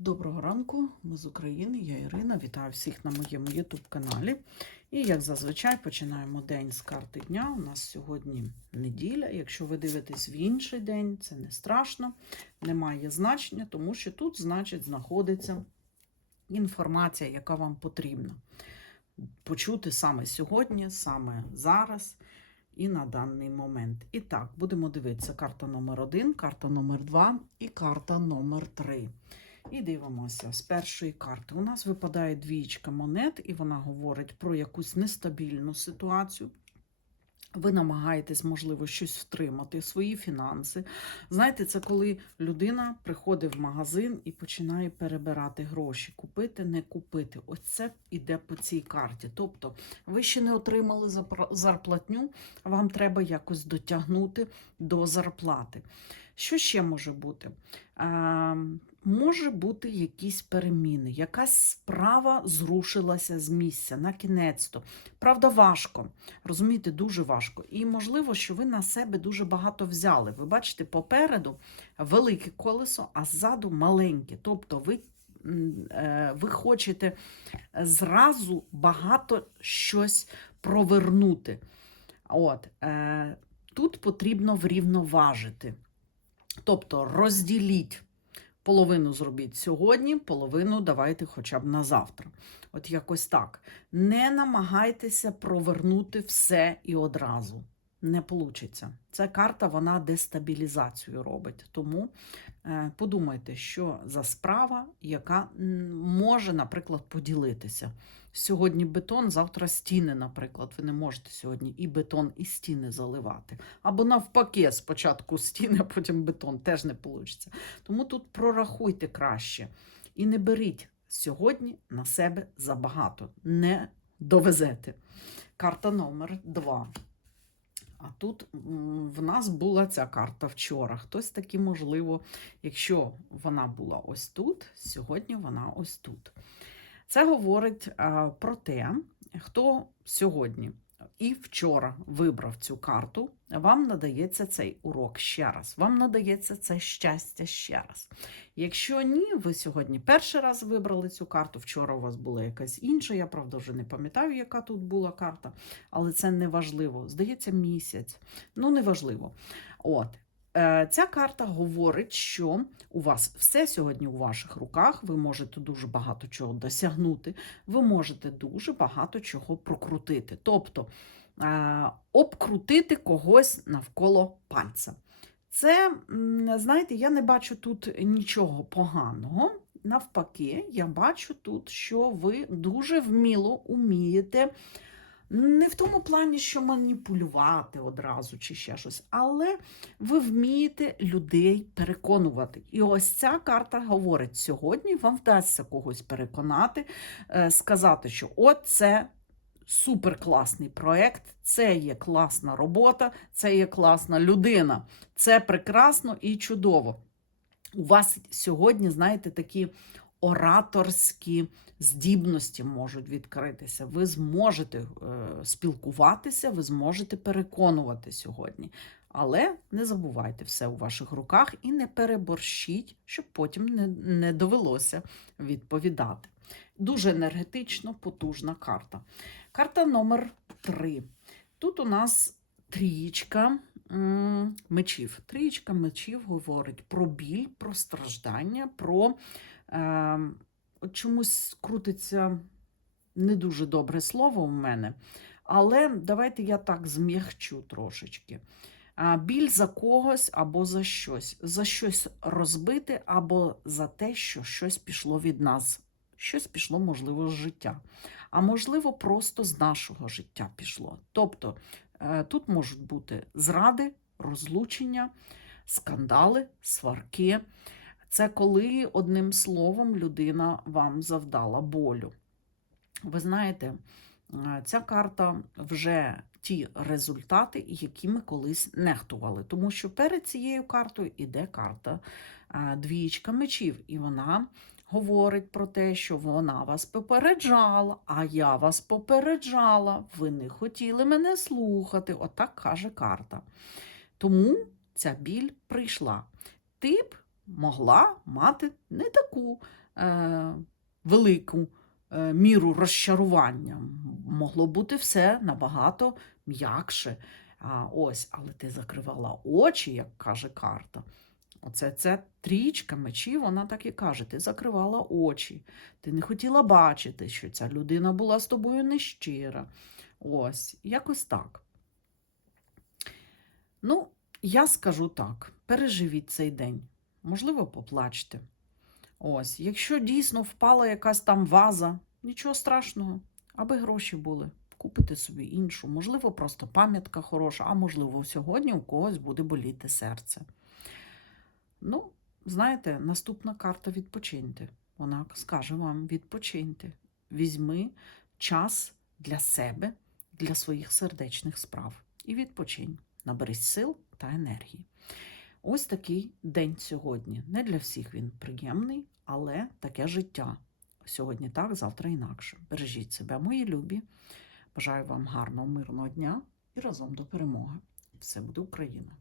Доброго ранку, ми з України, я Ірина. Вітаю всіх на моєму YouTube каналі. І як зазвичай починаємо день з карти дня. У нас сьогодні неділя. Якщо ви дивитесь в інший день, це не страшно, немає значення, тому що тут, значить, знаходиться інформація, яка вам потрібна. Почути саме сьогодні, саме зараз і на даний момент. І так, будемо дивитися карта номер 1 карта номер 2 і карта номер 3 І дивимося з першої карти. У нас випадає двічка монет, і вона говорить про якусь нестабільну ситуацію. Ви намагаєтесь, можливо, щось втримати, свої фінанси. Знаєте, це коли людина приходить в магазин і починає перебирати гроші, купити, не купити. Ось це іде по цій карті. Тобто, ви ще не отримали зарплатню, вам треба якось дотягнути до зарплати. Що ще може бути? Е, може бути якісь переміни, якась справа зрушилася з місця на кінець-то. Правда, важко. Розумієте, дуже важко. І можливо, що ви на себе дуже багато взяли. Ви бачите, попереду велике колесо, а ззаду маленьке. Тобто ви, е, ви хочете зразу багато щось провернути. От, е, тут потрібно врівноважити. Тобто розділіть. Половину зробіть сьогодні, половину давайте хоча б на завтра. От якось так. Не намагайтеся провернути все і одразу. Не вийде. Ця карта вона дестабілізацію робить. Тому е, подумайте, що за справа, яка може, наприклад, поділитися. Сьогодні бетон, завтра стіни, наприклад. Ви не можете сьогодні і бетон, і стіни заливати. Або навпаки, спочатку стіни, а потім бетон. Теж не вийде. Тому тут прорахуйте краще. І не беріть сьогодні на себе забагато. Не довезете. Карта номер два. А тут в нас була ця карта вчора. Хтось таки, можливо, якщо вона була ось тут, сьогодні вона ось тут. Це говорить а, про те, хто сьогодні і вчора вибрав цю карту, вам надається цей урок ще раз. Вам надається це щастя ще раз. Якщо ні, ви сьогодні перший раз вибрали цю карту, вчора у вас була якась інша, я правда вже не пам'ятаю, яка тут була карта, але це не важливо. Здається, місяць. Ну, не важливо. От. Е, Ця карта говорить, що у вас все сьогодні у ваших руках, ви можете дуже багато чого досягнути, ви можете дуже багато чого прокрутити. Тобто е, обкрутити когось навколо пальця. Це, знаєте, я не бачу тут нічого поганого. Навпаки, я бачу тут, що ви дуже вміло умієте. Не в тому плані, що маніпулювати одразу чи ще щось, але ви вмієте людей переконувати. І ось ця карта говорить: сьогодні вам вдасться когось переконати, е, сказати, що от це суперкласний проект, це є класна робота, це є класна людина, це прекрасно і чудово. У вас сьогодні, знаєте, такі ораторські здібності можуть відкритися. Ви зможете е, спілкуватися, ви зможете переконувати сьогодні. Але не забувайте все у ваших руках і не переборщіть, щоб потім не, не довелося відповідати. Дуже енергетично потужна карта. Карта номер 3. Тут у нас трієчка мечів. Трієчка мечів говорить про біль, про страждання, про от чомусь крутиться не дуже добре слово в мене. Але давайте я так зм'ягчу трошечки. Біль за когось або за щось, за щось розбите, або за те, що щось пішло від нас, щось пішло, можливо, з життя, а можливо, просто з нашого життя пішло. Тобто е, тут можуть бути зради, розлучення, скандали, сварки. Це коли одним словом людина вам завдала болю. Ви знаєте, е, ця карта вже ті результати, які ми колись нехтували. Тому що перед цією картою іде карта е, двічка мечів, і вона говорить про те, що вона вас попереджала, а я вас попереджала. Ви не хотіли мене слухати. Отак каже карта. Тому ця біль прийшла. Ти б могла мати не таку е, велику е, міру розчарування. Могло бути все набагато м'якше. А, ось, але ти закривала очі, як каже карта. Оце це трічка мечів, вона так і каже: ти закривала очі, ти не хотіла бачити, що ця людина була з тобою нещира. Ось, якось так. Ну, я скажу так: переживіть цей день, можливо, поплачте. Ось, якщо дійсно впала якась там ваза, нічого страшного, аби гроші були. Купите собі іншу, можливо, просто пам'ятка хороша, а можливо, сьогодні у когось буде боліти серце. Ну, знаєте, наступна карта відпочиньте. Вона скаже вам: відпочиньте. Візьми час для себе, для своїх сердечних справ. І відпочинь. Наберись сил та енергії. Ось такий день сьогодні. Не для всіх він приємний, але таке життя. Сьогодні так, завтра інакше. Бережіть себе, мої любі. Бажаю вам гарного, мирного дня і разом до перемоги. Все буде Україна!